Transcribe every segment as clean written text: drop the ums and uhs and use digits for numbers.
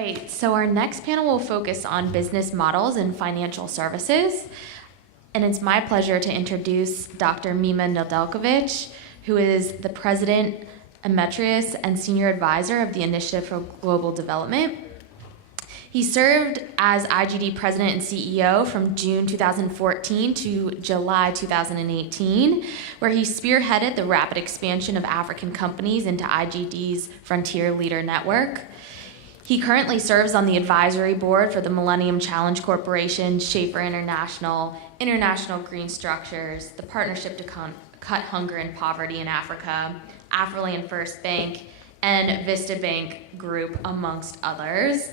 right, so our next panel will focus on business models and financial services. And it's my pleasure to introduce Dr. Mima Nedelcovych, who is the President Emeritus and Senior Advisor of the Initiative for Global Development. He served as IGD President and CEO from June 2014 to July 2018, where he spearheaded the rapid expansion of African companies into IGD's Frontier Leader Network. He currently serves on the advisory board for the Millennium Challenge Corporation, Schaefer International, International Green Structures, the Partnership to Cut Hunger and Poverty in Africa, Afroland First Bank, and Vista Bank Group, amongst others.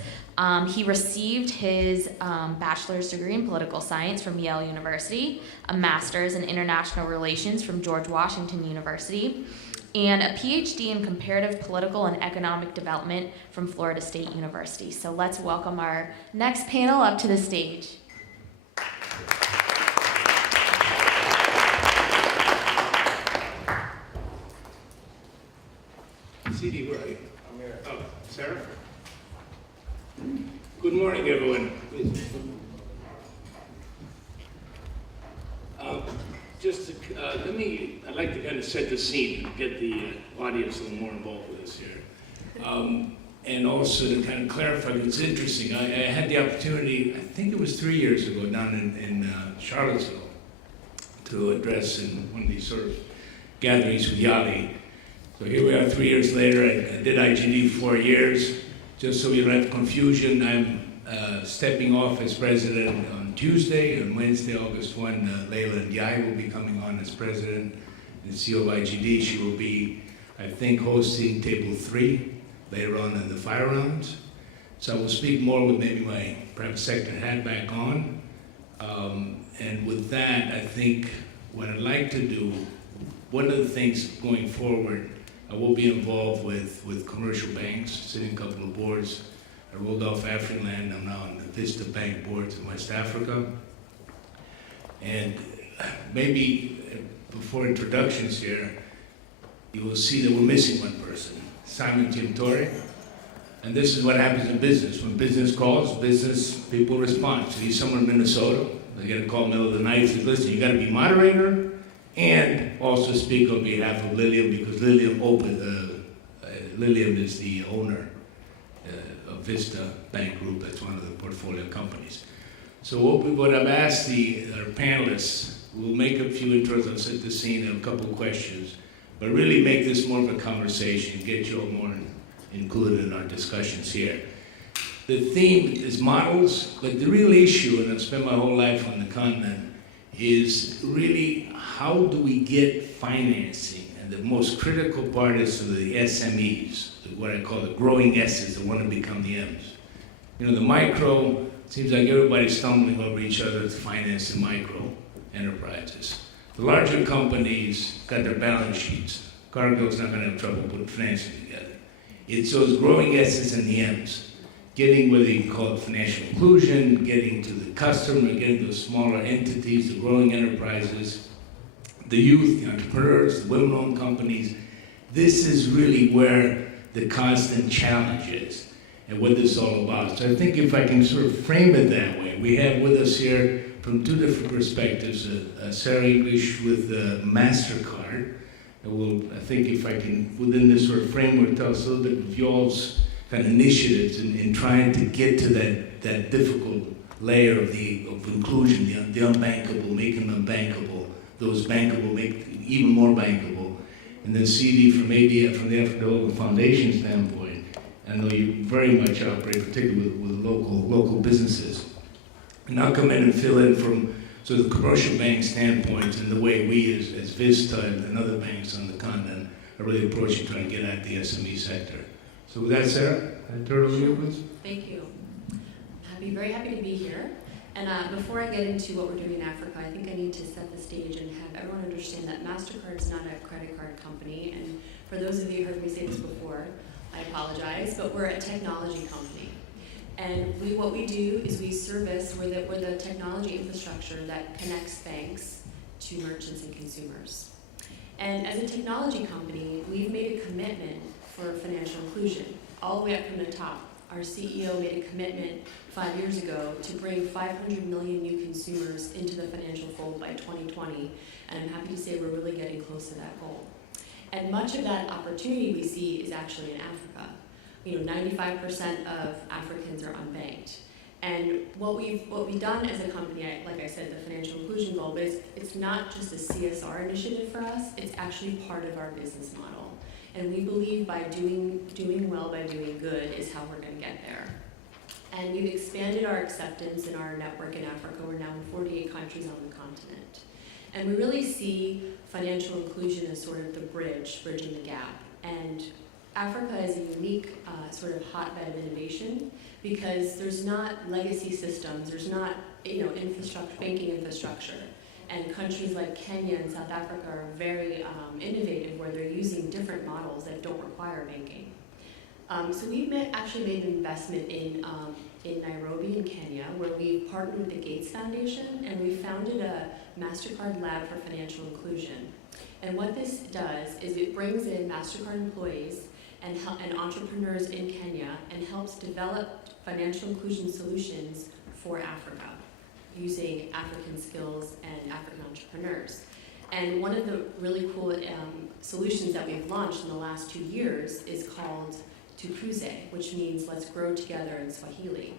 He received his bachelor's degree in political science from Yale University, a master's in international relations from George Washington University, and a PhD in comparative political and economic development from Florida State University. So let's welcome our next panel up to the stage. CD, where are you? I'm here. Oh, Sahra? Good morning, everyone. I'd like to kind of set the scene and get the audience a little more involved with us here. And also to kind of clarify, it's interesting, I had the opportunity, I think it was 3 years ago, down in Charlottesville, to address in one of these sort of gatherings with Yali. So here we are 3 years later. I did IGD 4 years. Just so we don't have confusion, I'm stepping off as president on Tuesday. On Wednesday, August 1, Leila Ndiaye will be coming on as president and CEO of IGD. She will be, I think, hosting table 3 later on in the fire rounds. So I will speak more with maybe my private sector hat back on. And with that, I think what I'd like to do, one of the things going forward, I will be involved with commercial banks, sitting a couple of boards. I rolled off Afriland. I'm now on the Vista Bank boards in West Africa. And maybe before introductions here, you will see that we're missing one person, Simon Tintori. And this is what happens in business. When business calls, business people respond. So he's somewhere in Minnesota. They get a call in the middle of the night. He says, listen, you got to be moderator and also speak on behalf of Lilium, because Lilium is the owner of Vista Bank Group. That's one of the portfolio companies. So what I've asked our panelists, we'll make a few intros, I'll set the scene and a couple of questions, but really make this more of a conversation, get you all more included in our discussions here. The theme is models, but the real issue, and I've spent my whole life on the continent, is really how do we get financing? And the most critical part is of the SMEs, what I call the growing S's that want to become the M's. You know, the micro, it seems like everybody's stumbling over each other to finance the micro enterprises. The larger companies got their balance sheets. Cargill's not going to have trouble putting financing together. It's those growing S's and the M's. Getting whether you call it financial inclusion, getting to the customer, getting those smaller entities, the growing enterprises, the youth, the entrepreneurs, the women-owned companies. This is really where the constant challenge is and what this is all about. So I think if I can sort of frame it that way, we have with us here from 2 different perspectives, Sahra English with MasterCard. And I think if I can, within this sort of framework, tell us a little bit of y'all's kind of initiatives in trying to get to that difficult layer of inclusion, the unbankable, making them bankable, those bankable, make even more bankable. And then CD from ADF, from the African Foundation standpoint, I know you very much operate, particularly with local businesses. And I'll come in and fill in from sort of the commercial bank standpoint and the way we as Vista and other banks on the continent are really approaching trying to get at the SME sector. So with that, Sahra, I turn it over to you, please. Thank you. I'm very happy to be here. And before I get into what we're doing in Africa, I think I need to set the stage and have everyone understand that MasterCard is not a credit card company. And for those of you who heard me say this before, I apologize, but we're a technology company. And what we do is we service, we're the technology infrastructure that connects banks to merchants and consumers. And as a technology company, we've made a commitment for financial inclusion, all the way up from the top. our CEO made a commitment 5 years ago to bring 500 million new consumers into the financial fold by 2020, and I'm happy to say we're really getting close to that goal. And much of that opportunity we see is actually in Africa. 95% of Africans are unbanked. And what we've done as a company, like I said, the financial inclusion goal, but it's not just a CSR initiative for us, it's actually part of our business model. And we believe by doing well by doing good is how we're going to get there. And we've expanded our acceptance in our network in Africa. We're now in 48 countries on the continent. And we really see financial inclusion as sort of the bridging the gap. And Africa is a unique sort of hotbed of innovation because there's not legacy systems, there's not banking infrastructure. And countries like Kenya and South Africa are very innovative where they're using different models that don't require banking. So we've actually made an investment in Nairobi in Kenya where we partnered with the Gates Foundation and we founded a MasterCard lab for financial inclusion. And what this does is it brings in MasterCard employees and entrepreneurs in Kenya and helps develop financial inclusion solutions for Africa using African skills and African entrepreneurs. And one of the really cool solutions that we've launched in the last 2 years is called Tukuze, which means let's grow together in Swahili.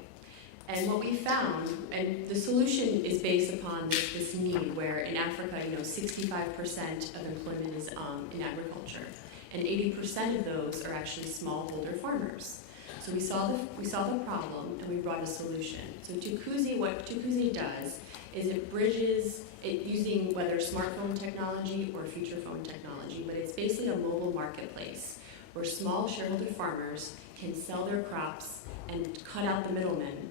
And what we found, and the solution is based upon this need where in Africa, 65% of employment is in agriculture, and 80% of those are actually smallholder farmers. So we saw the problem and we brought a solution. So what Tukuze does is it bridges it using whether smartphone technology or feature phone technology, but it's basically a mobile marketplace where small shareholder farmers can sell their crops and cut out the middlemen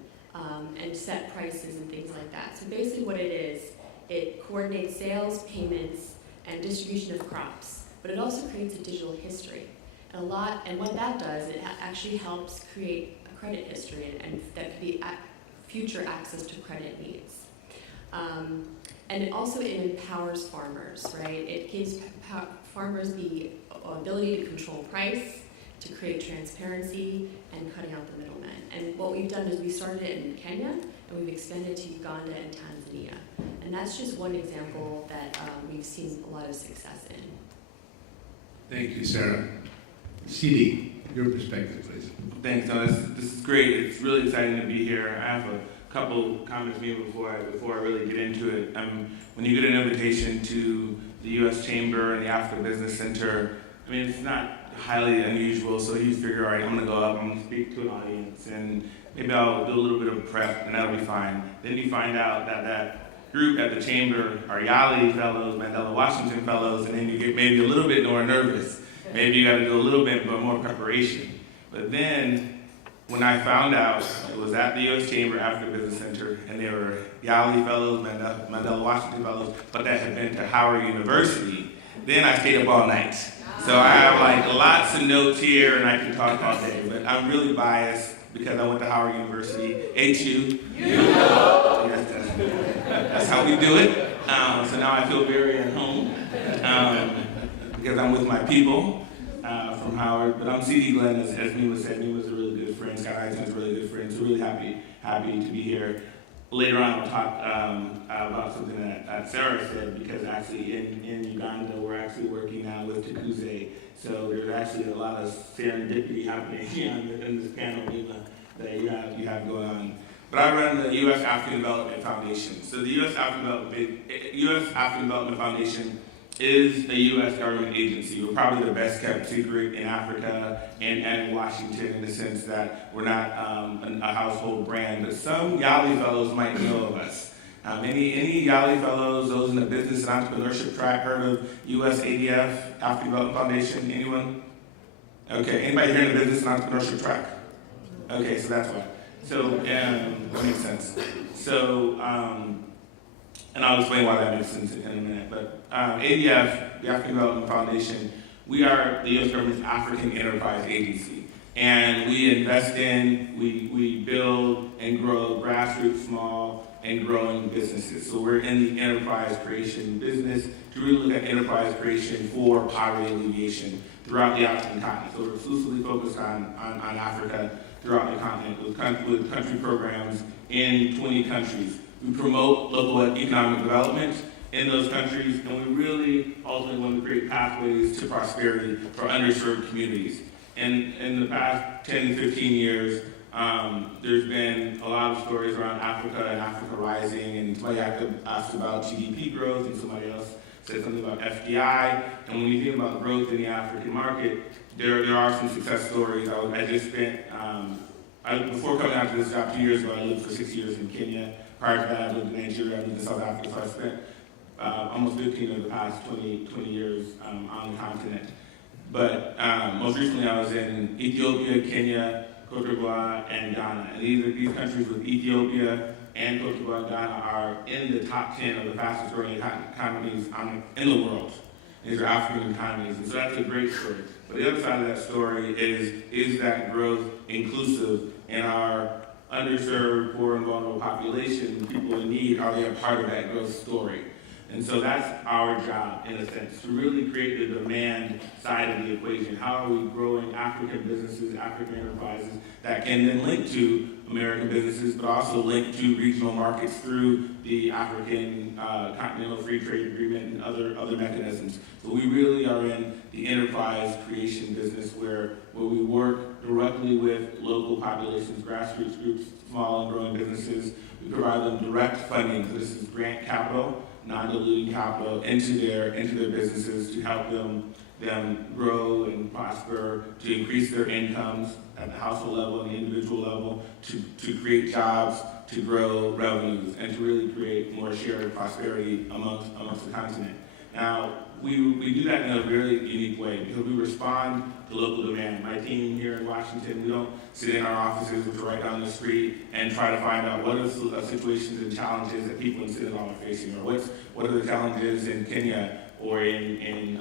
and set prices and things like that. So basically what it is, it coordinates sales, payments, and distribution of crops, but it also creates a digital history. And what that does, it actually helps create a credit history and that could be future access to credit needs. And it also empowers farmers, right? It gives farmers the ability to control price, to create transparency, and cutting out the middlemen. And what we've done is we started it in Kenya, and we've expanded to Uganda and Tanzania. And that's just one example that we've seen a lot of success in. Thank you, Sahra. CD, your perspective, please. Thanks, Don. This is great. It's really exciting to be here. I have a couple comments before I really get into it. When you get an invitation to the U.S. Chamber and the Africa Business Center, it's not highly unusual, so you figure, all right, I'm going to go up, I'm going to speak to an audience, and maybe I'll do a little bit of prep, and that'll be fine. Then you find out that group at the Chamber are Yali Fellows, Mandela Washington Fellows, and then you get maybe a little bit more nervous. Maybe you got to do a little bit more preparation. But then, when I found out it was at the U.S. Chamber Africa Business Center, and they were Yali Fellows, Mandela Washington Fellows, but that had been to Howard University, then I stayed up all night. So I have lots of notes here, and I can talk all day. But I'm really biased because I went to Howard University. Ain't you? Yes, that's how we do it. So now I feel very at home because I'm with my people from Howard. But I'm C.D. Glin, as Mima said. Mima's a really good friend. Scott Eisner's a really good friend. So really happy to be here. Later on, I'll talk about something that Sahra said, because actually in Uganda, we're actually working now with Tukuze. So there's actually a lot of serendipity happening in this panel, Mima, that you have going on. But I run the U.S. African Development Foundation. So the U.S. African Development Foundation is a U.S. government agency. We're probably the best kept secret in Africa and in Washington, in the sense that we're not a household brand, but some Yali Fellows might know of us. Any Yali Fellows, those in the business and entrepreneurship track, heard of US ADF, African Development Foundation? Anyone? Okay, anybody here in the business and entrepreneurship track? Okay, so that's why. So, that makes sense. So, and I'll explain why that makes sense in a minute. But ADF, the African Development Foundation, we are the U.S. government's African Enterprise Agency. And we invest in, we build and grow grassroots, small and growing businesses. So we're in the enterprise creation business to really look at enterprise creation for poverty alleviation throughout the African continent. So we're exclusively focused on Africa to throughout the continent with country programs in 20 countries. We promote local economic development in those countries, and we really ultimately want to create pathways to prosperity for underserved communities. And in the past 10, 15 years, there's been a lot of stories around Africa and Africa rising, and somebody asked about GDP growth, and somebody else said something about FDI. And when you think about growth in the African market, there are some success stories. I just spent, before coming out to this job 2 years ago, I lived for 6 years in Kenya. Prior to that, I lived in Nigeria, I lived in South Africa, so I spent almost 15 of the past 20 years on the continent. But most recently I was in Ethiopia, Kenya, Cote d'Ivoire, and Ghana. And these countries with Ethiopia and Cote d'Ivoire and Ghana are in the top 10 of the fastest growing economies in the world. These are African economies, and so that's a great story. But the other side of that story is that growth inclusive in our underserved, poor, and vulnerable population, people in need, are they a part of that growth story? And so that's our job, in a sense, to really create the demand side of the equation. How are we growing African businesses, African enterprises that can then link to American businesses, but also link to regional markets through the African Continental Free Trade Agreement and other mechanisms. So we really are in the enterprise creation business where we work directly with local populations, grassroots groups, small and growing businesses. We provide them direct funding. So this is grant capital, non-diluting capital into their businesses to help them grow and prosper, to increase their incomes at the household level and the individual level, to create jobs, to grow revenues, and to really create more shared prosperity amongst the continent. Now, we do that in a very unique way because we respond to local demand. My team here in Washington, we don't sit in our offices, which are right down the street, and try to find out what are the situations and challenges that people in Senegal are facing, or what are the challenges in Kenya or in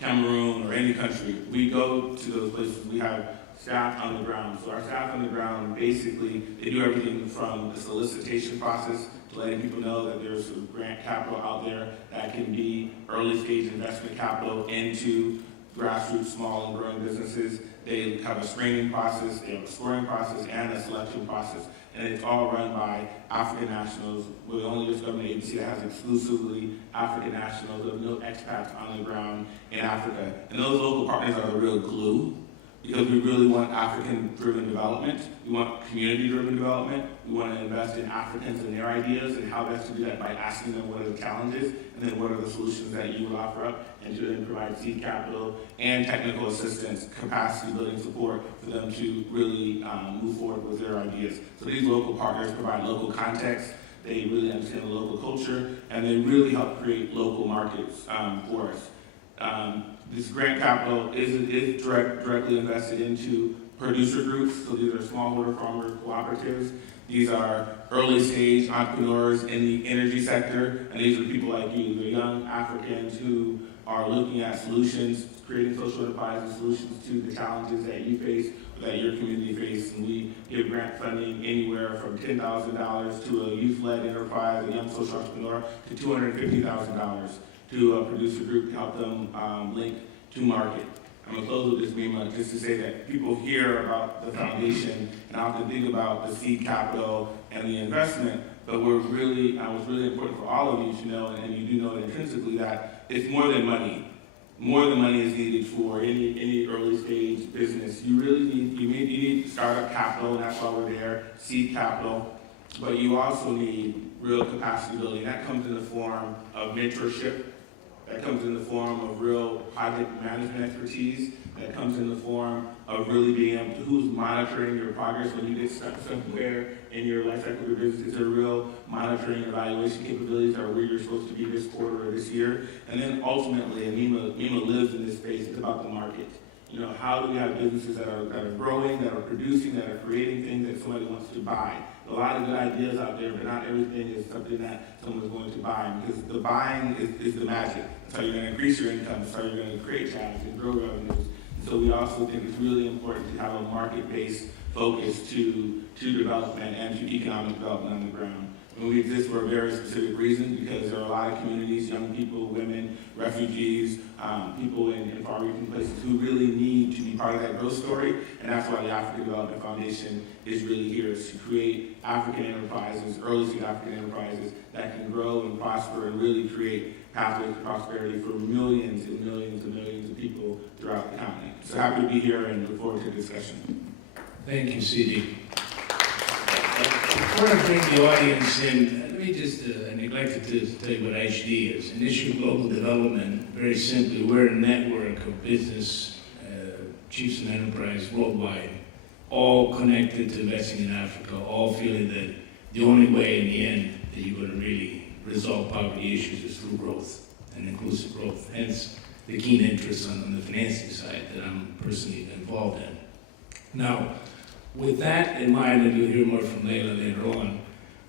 Cameroon or any country. We go to those places. We have staff on the ground. So our staff on the ground, basically, they do everything from the solicitation process to letting people know that there's some grant capital out there that can be early stage investment capital into grassroots, small and growing businesses. They have a screening process, they have a scoring process, and a selection process. And it's all run by African nationals. We're the only government agency that has exclusively African nationals with no expats on the ground in Africa. And those local partners are the real glue, because we really want African-driven development. We want community-driven development. We want to invest in Africans and their ideas, and how best to do that by asking them what are the challenges, and then what are the solutions that you will offer up, and to then provide seed capital and technical assistance, capacity building support for them to really move forward with their ideas. So these local partners provide local context, they really understand the local culture, and they really help create local markets for us. This grant capital is directly invested into producer groups. So these are smallholder farmer cooperatives. These are early stage entrepreneurs in the energy sector. And these are people like you. They're young Africans who are looking at solutions, creating social enterprise solutions to the challenges that you face, or that your community faces. And we give grant funding anywhere from $10,000 to a youth-led enterprise, a young social entrepreneur, to $250,000. To a producer group to help them link to market. I'm going to close with this, Mima, just to say that people hear about the foundation and often think about the seed capital and the investment, but it's really important for all of you to know, and you do know it intrinsically, that it's more than money. More than money is needed for any early stage business. You need startup capital, and that's why we're there, seed capital, but you also need real capacity building. That comes in the form of mentorship. That comes in the form of real project management expertise. That comes in the form of really being able to, who's monitoring your progress when you get stuck somewhere in your life cycle of your business. Is there real monitoring and evaluation capabilities that are where you're supposed to be this quarter or this year? And then ultimately, and Mima lives in this space, it's about the market. You know, how do we have businesses that are growing, that are producing, that are creating things that somebody wants to buy? A lot of good ideas out there, but not everything is something that someone's going to buy, because the buying is the magic. That's how you're going to increase your income. That's how you're going to create jobs and grow revenues. And so we also think it's really important to have a market-based focus to development and to economic development on the ground. And we exist for a very specific reason, because there are a lot of communities, young people, women, refugees, people in far-reaching places who really need to be part of that growth story. And that's why the African Development Foundation is really here, is to create African enterprises, early seed African enterprises that can grow and prosper and really create pathways to prosperity for millions and millions and millions of people throughout the continent. So happy to be here and look forward to the discussion. Thank you, CD. Before I bring the audience in, let me just, I neglected to tell you what HD is. Initiative Global Development, very simply, we're a network of business chiefs and enterprise worldwide, all connected to investing in Africa, all feeling that the only way in the end that you're going to really resolve poverty issues is through growth and inclusive growth. Hence, the keen interest on the financing side that I'm personally involved in. Now, with that in mind, and you'll hear more from Leila later on,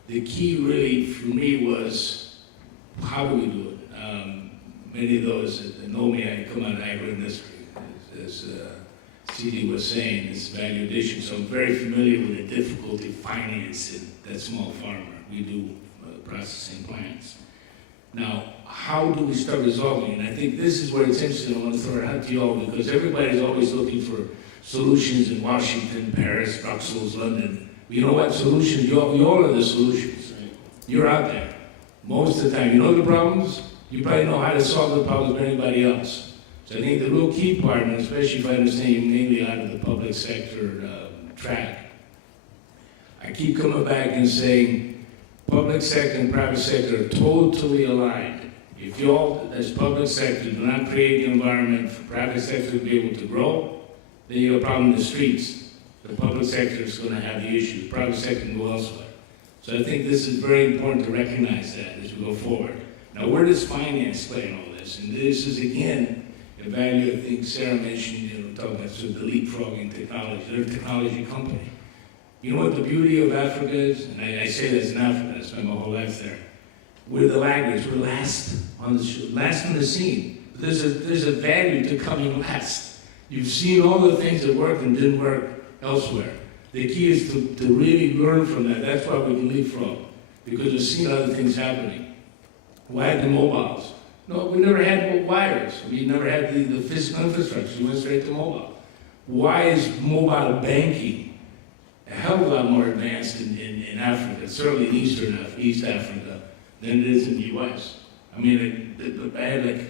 the key really for me was, how do we do it? Many of those that know me, I come out of agro-industry, as CD was saying, it's value addition, so I'm very familiar with the difficulty financing that small farmer. We do processing plants. Now, how do we start resolving it? And I think this is where it's interesting. I want to throw it out to you all, because everybody's always looking for solutions in Washington, Paris, Brussels, London. But you know what? Solutions, you all are the solutions. You're out there. Most of the time, you know the problems, you probably know how to solve the problems better than anybody else. So I think the real key part, and especially if I understand you mainly out of the public sector track, I keep coming back and saying, public sector and private sector are totally aligned. If you all, as public sector, do not create the environment for private sector to be able to grow, then you have a problem in the streets. The public sector is going to have the issue. The private sector can go elsewhere. So I think this is very important to recognize that as we go forward. Now, where does finance play in all this? And this is, again, a value I think Sarah mentioned, talking about sort of the leapfrogging technology. They're a technology company. You know what the beauty of Africa is? And I say this in Africa, I spent my whole life there. We're the laggards. We're last on the scene. There's a value to coming last. You've seen all the things that worked and didn't work elsewhere. The key is to really learn from that. That's why we can leapfrog, because we've seen other things happening. Why had the mobiles? No, we never had wires. We never had the physical infrastructure. We went straight to mobile. Why is mobile banking a hell of a lot more advanced in Africa, certainly in East Africa, than it is in the U.S.? I mean, I had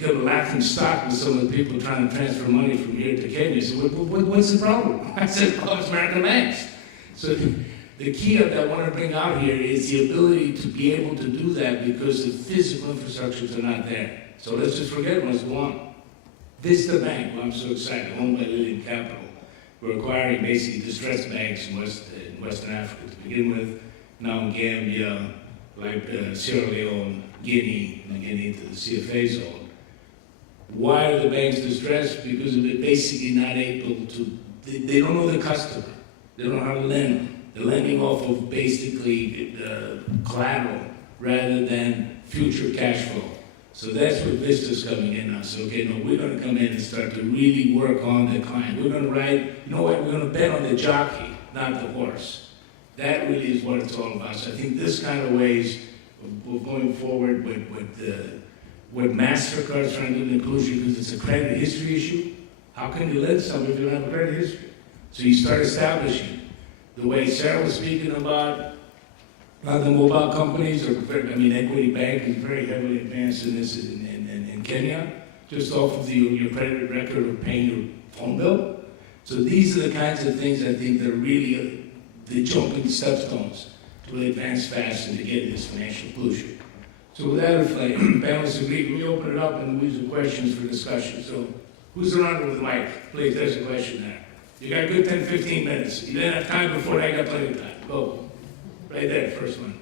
got a laughing stock with some of the people trying to transfer money from here to Kenya. I said, what's the problem? I said, well, it's American banks. So the key that I want to bring out here is the ability to be able to do that, because the physical infrastructures are not there. So let's just forget it. Let's go on. Vista Bank, well, I'm so excited, owned by Lillian Capital. We're acquiring basically distressed banks in Western Africa to begin with. Now in Gambia, like Sierra Leone, Guinea, and getting into the CFA zone. Why are the banks distressed? Because they're basically not able to, they don't know the customer. They don't know how to lend. They're lending off of basically collateral rather than future cash flow. So that's where Vista's coming in now. So, okay, no, we're going to come in and start to really work on the client. We're going to ride, you know what, we're going to bet on the jockey, not the horse. That really is what it's all about. So I think this kind of ways of going forward with MasterCard's trying to do inclusion, because it's a credit history issue. How can you lend somebody if you don't have a credit history? So you start establishing the way Sarah was speaking about. A lot of the mobile companies are very, Equity Bank is very heavily advanced in this in Kenya, just off of your credit record of paying your phone bill. So these are the kinds of things I think that are really the jumping stepstones to really advance fast and to get this financial inclusion. So with that, if panelists agree, we open it up and leave some questions for discussion. So who's around with the mic? Please, there's a question there. You got a good 10, 15 minutes. You didn't have time before, I got plenty of time. Go. Right there, first one.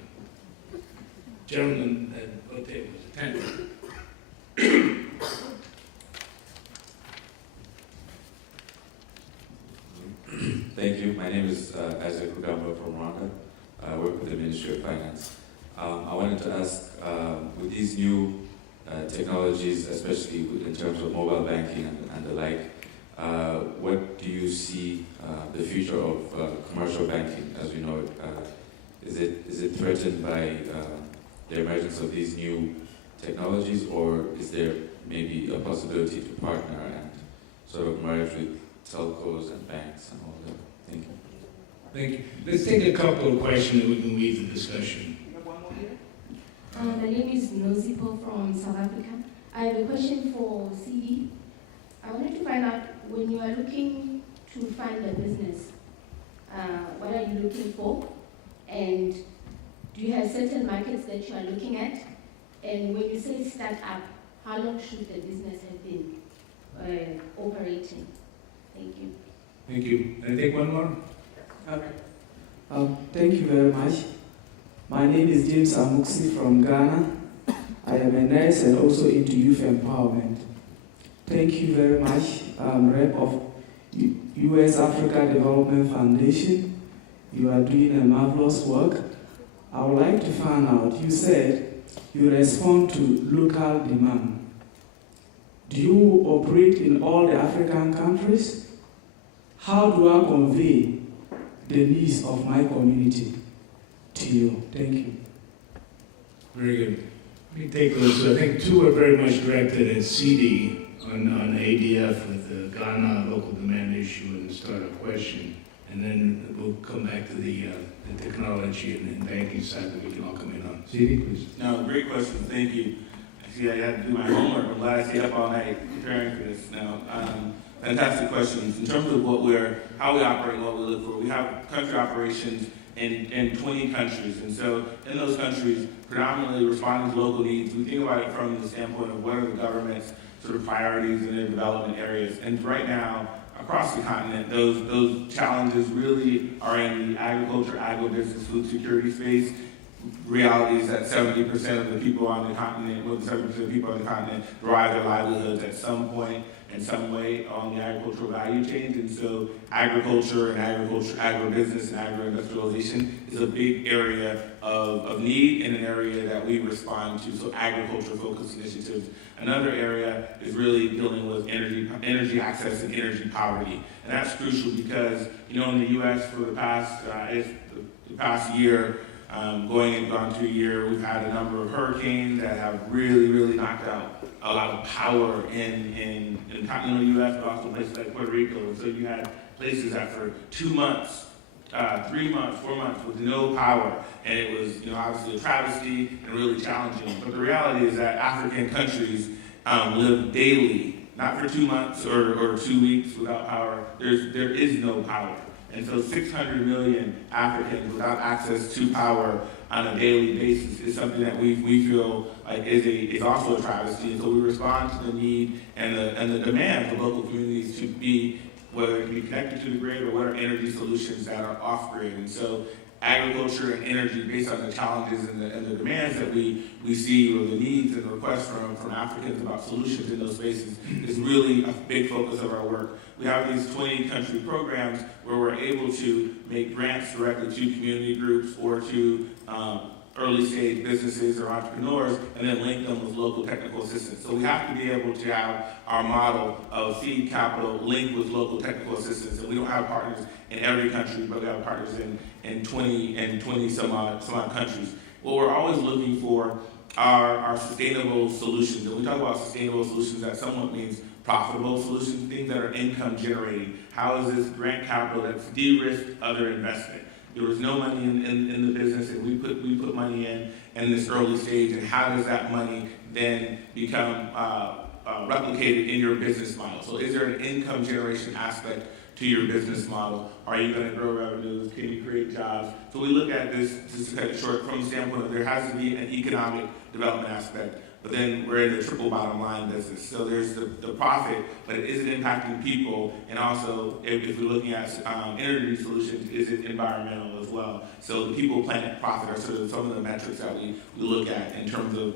Gentleman, what table was it? 10. Thank you. My name is Isaac Rugamba from Rwanda. I work with the Ministry of Finance. I wanted to ask, with these new technologies, especially in terms of mobile banking and the like, what do you see the future of commercial banking as we know it Is it threatened by the emergence of these new technologies, or is there maybe a possibility to partner and sort of merge with telcos and banks and all that? Thank you. Thank you. Let's take a couple of questions and we can leave the discussion. My name is Nozipo from South Africa. I have a question for CD. I wanted to find out, when you are looking to find a business, what are you looking for? And do you have certain markets that you are looking at? And when you say start up, how long should the business have been operating? Thank you. Thank you. Can I take one more? Thank you very much. My name is James Amuksi from Ghana. I am a nurse and also into youth empowerment. Thank you very much, Rep of U.S. Africa Development Foundation. You are doing a marvelous work. I would like to find out, you said you respond to local demand. Do you operate in all the African countries? How do I convey the needs of my community to you? Thank you. Very good. Let me take those. I think two are very much directed at CD on ADF with the Ghana local demand issue and the startup question. And then we'll come back to the technology and banking side that we can all come in on. CD, please. No, great question. Thank you. See, I had to do my homework. I'm glad I stayed up all night preparing for this. Now, fantastic questions. In terms of how we operate and what we look for, we have country operations in 20 countries. And so in those countries, predominantly responding to local needs, we think about it from the standpoint of what are the government's sort of priorities in their development areas. And right now, across the continent, those challenges really are in the agriculture, agribusiness, food security space. Reality is that 70% of the people on the continent, more than 70% of the people on the continent derive their livelihoods at some point in some way on the agricultural value chain. And so agriculture, agribusiness, and agro-industrialization is a big area of need and an area that we respond to. So agriculture-focused initiatives. Another area is really dealing with energy access and energy poverty. And that's crucial because, in the U.S. for the past year, gone to a year, we've had a number of hurricanes that have really, really knocked out a lot of power in continental U.S., but also places like Puerto Rico. And so you had places that for 2 months, 3 months, 4 months with no power. And it was, obviously a travesty and really challenging. But the reality is that African countries live daily, not for 2 months or 2 weeks without power. There is no power. And so 600 million Africans without access to power on a daily basis is something that we feel like is also a travesty. And so we respond to the need and the demand for local communities to be, whether it can be connected to the grid or what are energy solutions that are off grid. And so agriculture and energy, based on the challenges and the demands that we see, or the needs and the requests from Africans about solutions in those spaces, is really a big focus of our work. We have these 20 country programs where we're able to make grants directly to community groups or to early stage businesses or entrepreneurs, and then link them with local technical assistance. So we have to be able to have our model of seed capital linked with local technical assistance. And we don't have partners in every country, but we have partners in 20 some odd countries. What we're always looking for are sustainable solutions. And we talk about sustainable solutions, that somewhat means profitable solutions, things that are income generating. How is this grant capital that's de-risked other investment? There was no money in the business, and we put money in this early stage, and how does that money then become replicated in your business model? So is there an income generation aspect to your business model? Are you going to grow revenues? Can you create jobs? So we look at this, just to cut it short, from the standpoint of there has to be an economic development aspect, but then we're in the triple bottom line business. So there's the profit, but it isn't impacting people, and also if we're looking at energy solutions, is it environmental as well? So the people, planet, profit are sort of some of the metrics that we look at in terms of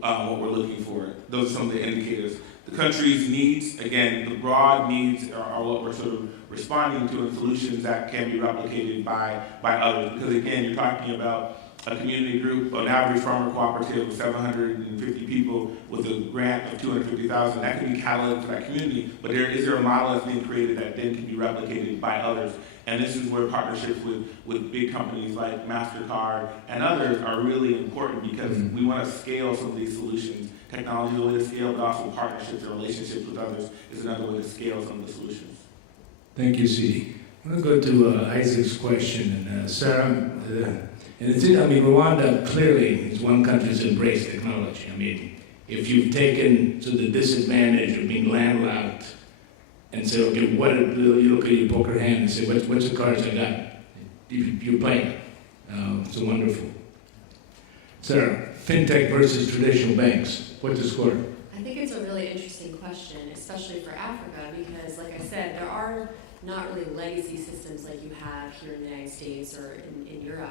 what we're looking for. Those are some of the indicators. The country's needs, again, the broad needs are what we're sort of responding to, and solutions that can be replicated by others. Because again, you're talking about a community group, an average farmer cooperative of 750 people with a grant of 250,000, that can be catalytic for that community, but is there a model that's being created that then can be replicated by others? And this is where partnerships with big companies like MasterCard and others are really important, because we want to scale some of these solutions. Technology is a way to scale, but also partnerships and relationships with others is another way to scale some of the solutions. Thank you, C.D. I'm going to go to Isaac's question. And Sahra, and it's I mean, Rwanda clearly is one country that's embraced technology. I mean, if you've taken to the disadvantage of being landlocked and say, okay, you look at your poker hand and say, what's the cards I got? You're playing. It's wonderful. Sahra, fintech versus traditional banks. What's the score? I think it's a really interesting question, especially for Africa, because like I said, there are not really legacy systems like you have here in the United States or in Europe.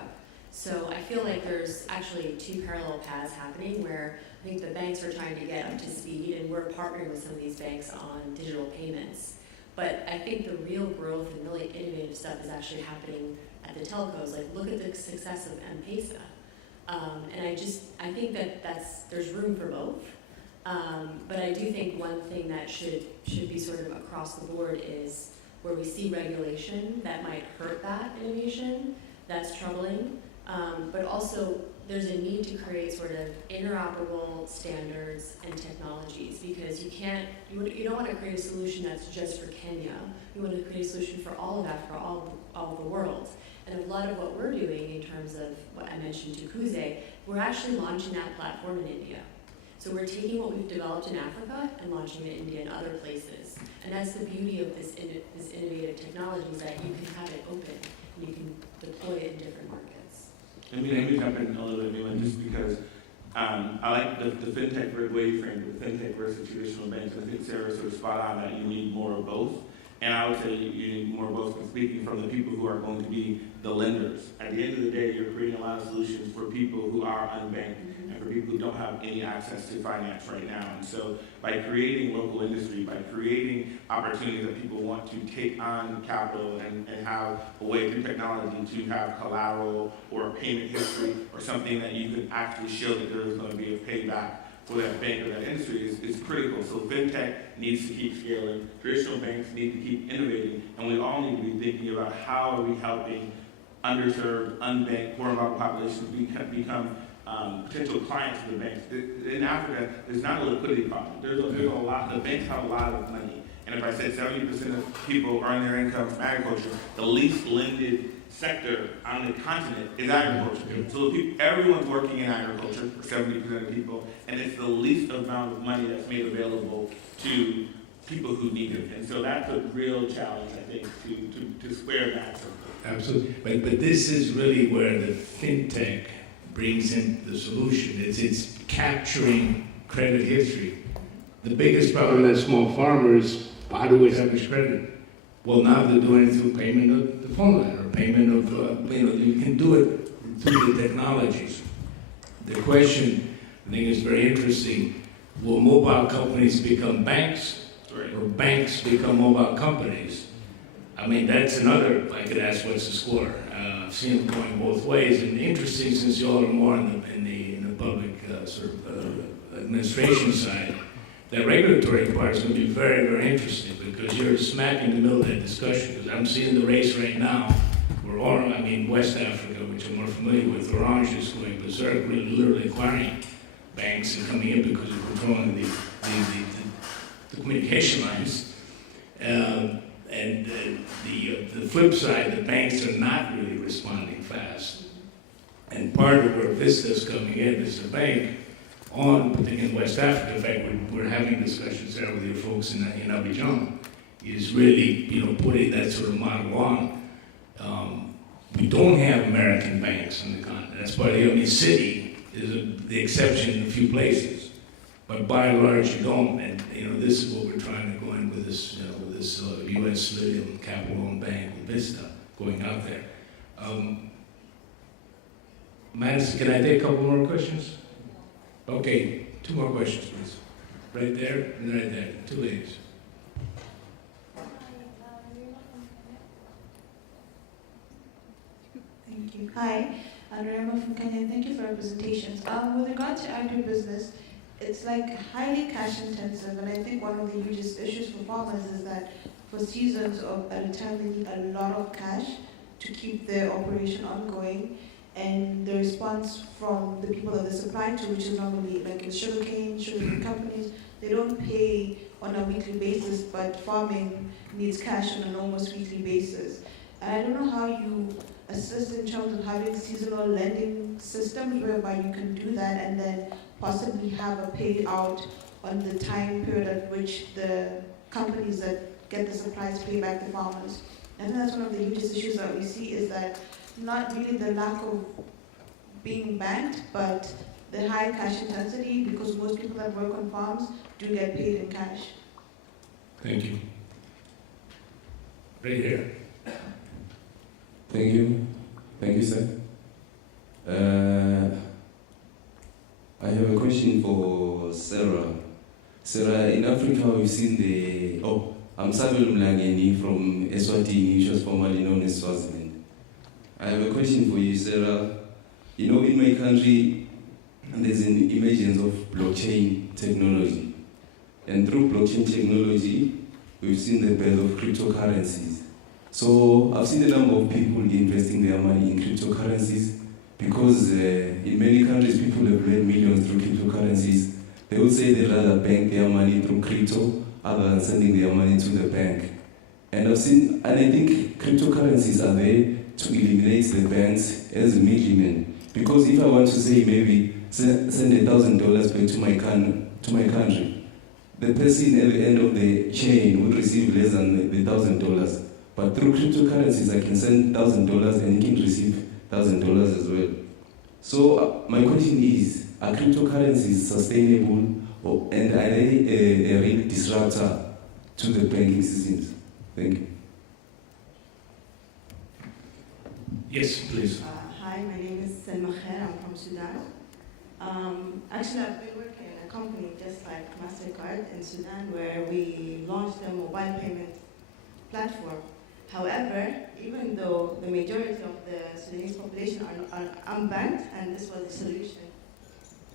So I feel like there's actually two parallel paths happening where I think the banks are trying to get up to speed, and we're partnering with some of these banks on digital payments. But I think the real growth and really innovative stuff is actually happening at the telcos. Like, look at the success of M-Pesa. And I think that there's room for both. But I do think one thing that should be sort of across the board is where we see regulation that might hurt that innovation, that's troubling. But also there's a need to create sort of interoperable standards and technologies, because you don't want to create a solution that's just for Kenya. You want to create a solution for all of Africa, all of the world. And a lot of what we're doing in terms of what I mentioned to Kuze, we're actually launching that platform in India. So we're taking what we've developed in Africa and launching it in India and other places. And that's the beauty of this innovative technology, is that you can have it open and you can deploy it in different markets. Let me jump in a little bit, Mima, just because I like the fintech way you framed it, the fintech versus traditional banks. I think Sarah's sort of spot on that you need more of both. And I would say you need more of both, speaking from the people who are going to be the lenders. At the end of the day, you're creating a lot of solutions for people who are unbanked and for people who don't have any access to finance right now. And so by creating local industry, by creating opportunities that people want to take on capital and have a way through technology to have collateral or a payment history or something that you can actually show that there is going to be a payback for that bank or that industry is critical. So fintech needs to keep scaling, traditional banks need to keep innovating, and we all need to be thinking about how are we helping underserved, unbanked, poor and vulnerable populations become potential clients for the banks. In Africa, there's not a liquidity problem. There's a lot, the banks have a lot of money. And if I said 70% of people earn their income from agriculture, the least lended sector on the continent is agriculture. So everyone's working in agriculture, for 70% of people, and it's the least amount of money that's made available to people who need it. And so that's a real challenge, I think, to square that circle. Absolutely. But this is really where the fintech brings in the solution. It's capturing credit history. The biggest problem with small farmers, how do we establish credit? Well, now they're doing it through payment of the phone line or payment of, you can do it through the technologies. The question, I think, is very interesting. Will mobile companies become banks, or banks become mobile companies? I mean, that's another, I could ask what's the score. I've seen it going both ways. And interesting, since you all are more in the public administration side, the regulatory part is going to be very, very interesting, because you're smack in the middle of that discussion. Because I'm seeing the race right now where West Africa, which I'm more familiar with, Orange is going berserk, really literally acquiring banks and coming in because of controlling the communication lines. And the flip side, the banks are not really responding fast. And part of where Vista is coming in is the bank, particularly in West Africa. In fact, we're having discussions there with your folks in Abidjan, is really putting that sort of model on. We don't have American banks on the continent. That's why the only city is the exception in a few places. But by and large, you don't. And this is what we're trying to go in with this, this U.S. Lydian capital-owned bank with Vista going out there. Madison, can I take a couple more questions? Okay, 2 more questions, please. Right there and right there. 2 ladies. Thank you. Hi. Rema from Kenya. Thank you for your presentations. With regard to agribusiness, it's like highly cash intensive, and I think one of the hugest issues for farmers is that for seasons at a time they need a lot of cash to keep their operation ongoing, and the response from the people that they supply to, which is normally like in sugarcane companies, they don't pay on a weekly basis, but farming needs cash on an almost weekly basis. And I don't know how you assist in terms of having seasonal lending systems whereby you can do that and then possibly have a payout on the time period at which the companies that get the supplies pay back the farmers. I think that's one of the hugest issues that we see, is that not really the lack of being banked, but the high cash intensity, because most people that work on farms do get paid in cash. Thank you. Right here. Thank you. Thank you, sir. I have a question for Sahra. Sahra, in Africa we've seen I'm Samuel Mlangeni from Eswatini, which was formerly known as Swaziland. I have a question for you, Sahra. You know, in my country, there's an emergence of blockchain technology. And through blockchain technology, we've seen the birth of cryptocurrencies. So I've seen a number of people investing their money in cryptocurrencies because in many countries people have made millions through cryptocurrencies. They would say they'd rather bank their money through crypto other than sending their money to the bank. And I think cryptocurrencies are there to eliminate the banks as middlemen. Because if I want to say maybe send $1,000 back to my country, the person at the end of the chain would receive less than the $1,000. But through cryptocurrencies, I can send $1,000 and he can receive $1,000 as well. So my question is, are cryptocurrencies sustainable and are they a real disruptor to the banking systems? Thank you. Yes, please. Hi, my name is Selma Khair. I'm from Sudan. Actually, I've been working in a company just like MasterCard in Sudan, where we launched a mobile payment platform. However, even though the majority of the Sudanese population are unbanked, and this was a solution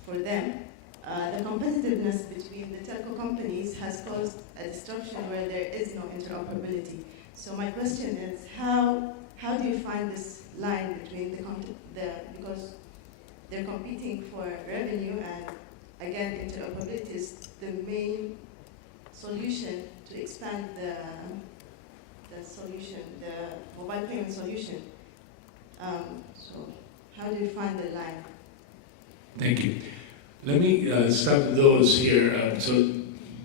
for them, the competitiveness between the telco companies has caused a disruption where there is no interoperability. So my question is, how do you find this line between because they're competing for revenue, and again, interoperability is the main solution to expand the mobile payment solution. So how do you find the line? Thank you. Let me start those here. So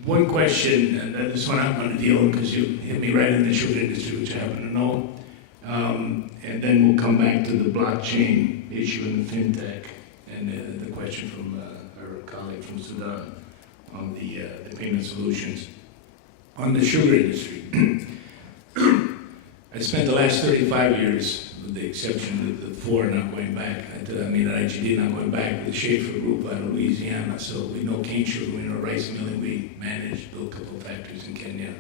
one question, and this one I'm going to deal with because you hit me right in the sugar industry, which I happen to know. And then we'll come back to the blockchain issue and the fintech, and the question from our colleague from Sudan on the payment solutions. On the sugar industry, I spent the last 35 years, with the exception of the 4 not going back. At IGD not going back, with the Schaefer Group out of Louisiana. So we know cane sugar, we know rice milling. We managed, built a couple of factories in Kenya,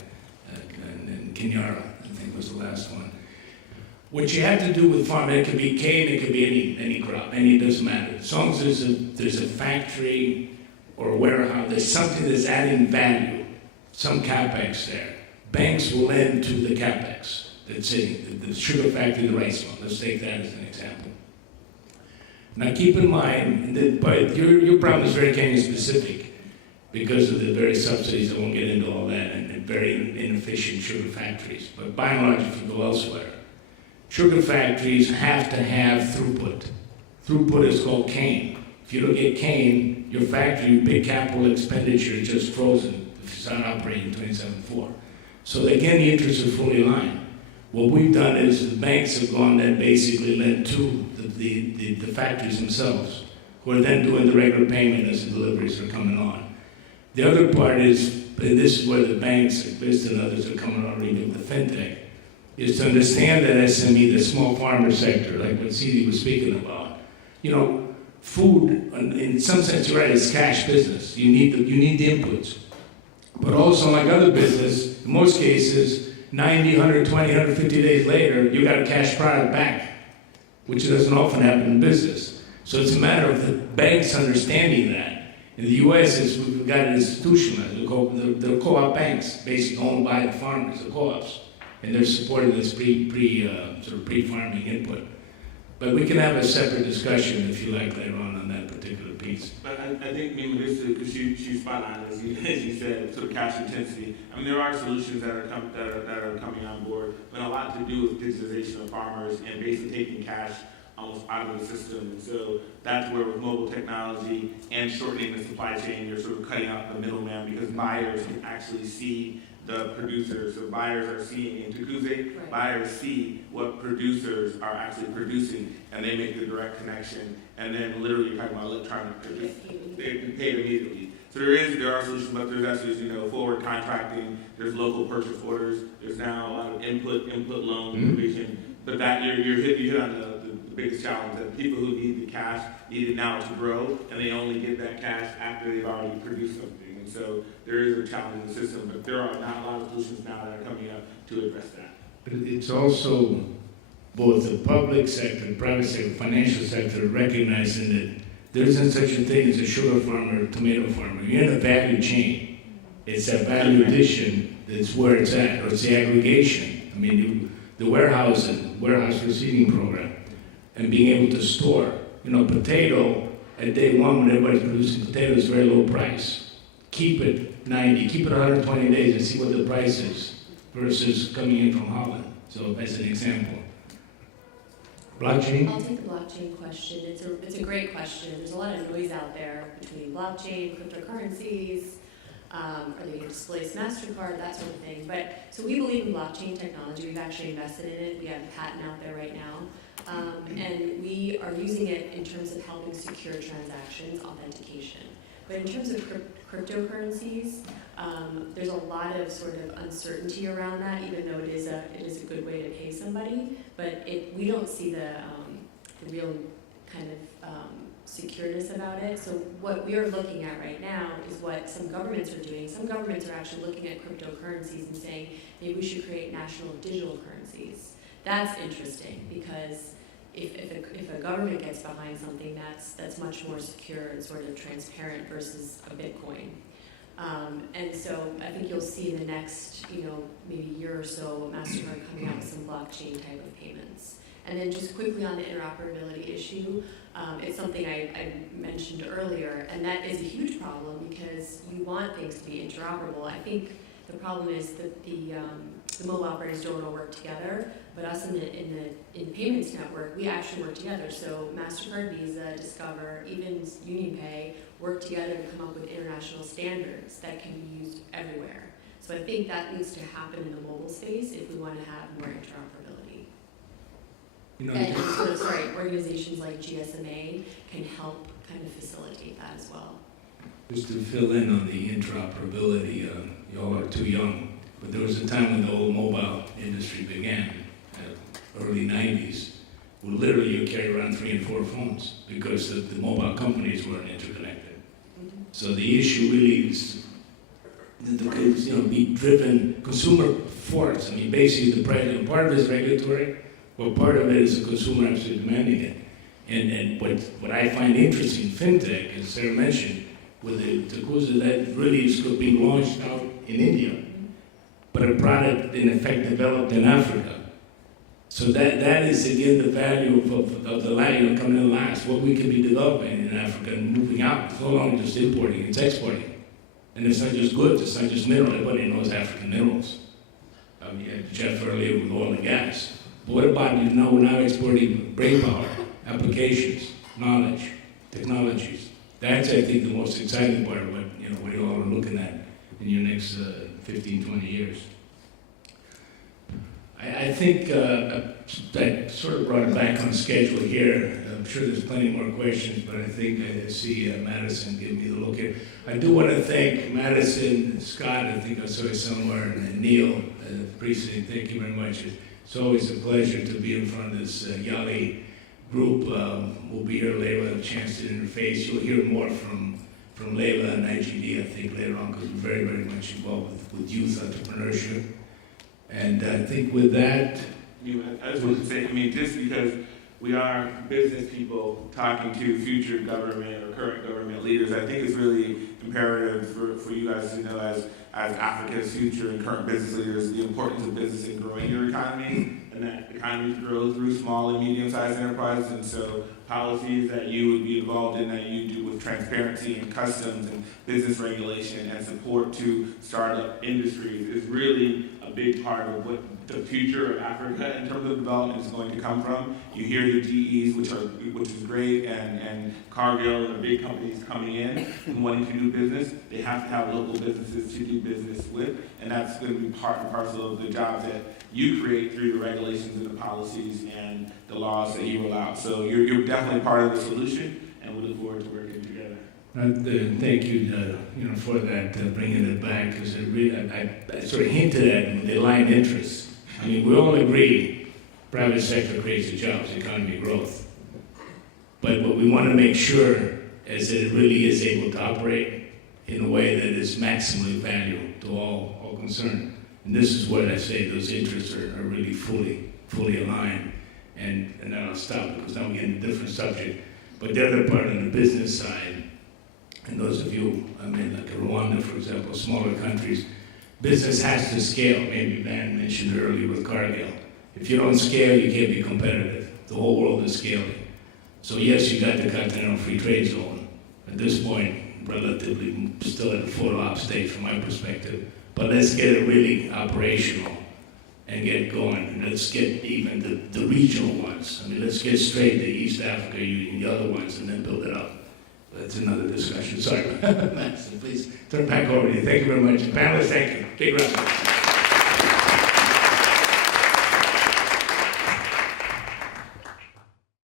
and Kenyara, I think was the last one. What you have to do with farming, it could be cane, it could be any crop, it doesn't matter. As long as there's a factory or a warehouse, there's something that's adding value, some capex there. Banks will lend to the capex that's sitting, the sugar factory, the rice mill. Let's take that as an example. Now keep in mind that your problem is very Kenya specific because of the various subsidies. I won't get into all that, and very inefficient sugar factories. But by and large, if you go elsewhere, sugar factories have to have throughput. Throughput is called cane. If you don't get cane, your factory, big capital expenditure is just frozen if you start operating 27/4. So again, the interests are fully aligned. What we've done is the banks have gone and basically lent to the factories themselves, who are then doing the regular payment as the deliveries are coming on. The other part is, and this is where the banks, like Vista and others, are coming on with the fintech, is to understand that SME, the small farmer sector, like what CD was speaking about. You know, food, in some sense, you're right, it's cash business. You need the inputs. But also, like other business, in most cases, 90, 120, 150 days later, you got a cash product back. which doesn't often happen in business. So it's a matter of the banks understanding that. In the U.S., we've got it institutionalized. They're co-op banks, basically owned by the farmers, the co-ops, and they're supporting this pre-farming input. But we can have a separate discussion if you like later on that particular piece. But I think, Mima, this is, because she's spot on, as you said, sort of cash intensity. I mean, there are solutions that are coming on board, but a lot to do with digitization of farmers and basically taking cash almost out of the system. And so that's where with mobile technology and shortening the supply chain, you're sort of cutting out the middleman because buyers can actually see the producers. So buyers are seeing in Nedelcovych, buyers see what producers are actually producing, and they make the direct connection. And then literally you're talking about electronic, they can pay immediately. So there are solutions, but there's actually, forward contracting, there's local purchase orders, there's now a lot of input loan provision. But that you hit on the biggest challenge, that people who need the cash need it now to grow, and they only get that cash after they've already produced something. And so there is a challenge in the system, but there are not a lot of solutions now that are coming up to address that. But it's also both the public sector, private sector, financial sector recognizing that there isn't such a thing as a sugar farmer or tomato farmer. You're in a value chain. It's a value addition that's where it's at, or it's the aggregation. I mean, the warehouse receiving program, and being able to store, potato at day one when everybody's producing potatoes, very low price. Keep it 90, keep it 120 days and see what the price is versus coming in from Holland. So as an example. Blockchain? I'll take the blockchain question. It's a great question. There's a lot of noise out there between blockchain, cryptocurrencies, are they going to displace MasterCard, that sort of thing. But so we believe in blockchain technology. We've actually invested in it. We have a patent out there right now. And we are using it in terms of helping secure transactions, authentication. But in terms of cryptocurrencies, there's a lot of sort of uncertainty around that, even though it is a good way to pay somebody. But we don't see the real kind of secureness about it. So what we are looking at right now is what some governments are doing. Some governments are actually looking at cryptocurrencies and saying maybe we should create national digital currencies. That's interesting because if a government gets behind something that's much more secure and sort of transparent versus a Bitcoin. And so I think you'll see in the next, maybe year or so, MasterCard coming out with some blockchain type of payments. And then just quickly on the interoperability issue, it's something I mentioned earlier, and that is a huge problem because you want things to be interoperable. I think the problem is that the mobile operators don't all work together, but us in the payments network, we actually work together. So MasterCard, Visa, Discover, even UnionPay work together to come up with international standards that can be used everywhere. So I think that needs to happen in the mobile space if we want to have more interoperability. And organizations like GSMA can help kind of facilitate that as well. Just to fill in on the interoperability, y'all are too young, but there was a time when the whole mobile industry began, early 90s, where literally you carry around 3 and 4 phones because the mobile companies weren't interconnected. Mm-hmm. So the issue really is be driven consumer force. I mean, basically the price, part of it is regulatory, but part of it is the consumer actually demanding it. And what I find interesting in fintech, as Sahra mentioned, with the Nedelcovych, that really is being launched out in India, but a product in effect developed in Africa. So that is again the value of the land coming in last, what we can be developing in Africa and moving out. It's no longer just importing, it's exporting. And it's not just goods, it's not just minerals. Everybody knows African minerals. You had Jeff earlier with oil and gas. But what about we're now exporting brain power, applications, knowledge, technologies. That's, I think, the most exciting part of what you all are looking at in your next 15, 20 years. I think that sort of brought it back on schedule here. I'm sure there's plenty more questions, but I think I see Madison give me the look here. I do want to thank Madison, Scott, I think I saw you somewhere, and Neil, Precinct. Thank you very much. It's always a pleasure to be in front of this Yali group. We'll be here later, we'll have a chance to interface. You'll hear more from Layla and IGD, I think, later on, because we're very, very much involved with youth entrepreneurship. And I think with that... I just wanted to say, just because we are business people talking to future government or current government leaders. I think it's really imperative for you guys to know as Africa's future and current business leaders, the importance of business in growing your economy, and that economies grow through small and medium-sized enterprises. And so policies that you would be involved in, that you do with transparency and customs and business regulation and support to startup industries is really a big part of what the future of Africa in terms of development is going to come from. You hear the GEs, which is great, and Cargill and the big companies coming in and wanting to do business. They have to have local businesses to do business with, and that's going to be part and parcel of the jobs that you create through the regulations and the policies and the laws that you allow. So you're definitely part of the solution, and we look forward to working together. Thank you, for that, bringing it back, because I sort of hinted at in the aligned interests. I mean, we all agree private sector creates the jobs, economy growth. But what we want to make sure is that it really is able to operate in a way that is maximally valuable to all concerned. And this is what I say, those interests are really fully aligned. And then I'll stop because now we're getting a different subject. But the other part on the business side, and those of you, like Rwanda, for example, smaller countries, business has to scale. Maybe Van mentioned earlier with Cargill. If you don't scale, you can't be competitive. The whole world is scaling. So yes, you got the Continental Free Trade Zone. At this point, relatively still at a full op state from my perspective. But let's get it really operational and get going. Let's get even the regional ones. I mean, let's get straight to East Africa using the other ones and then build it up. That's another discussion. Sorry. Max, please turn back over to you. Thank you very much. Panelists, thank you. Big round of applause.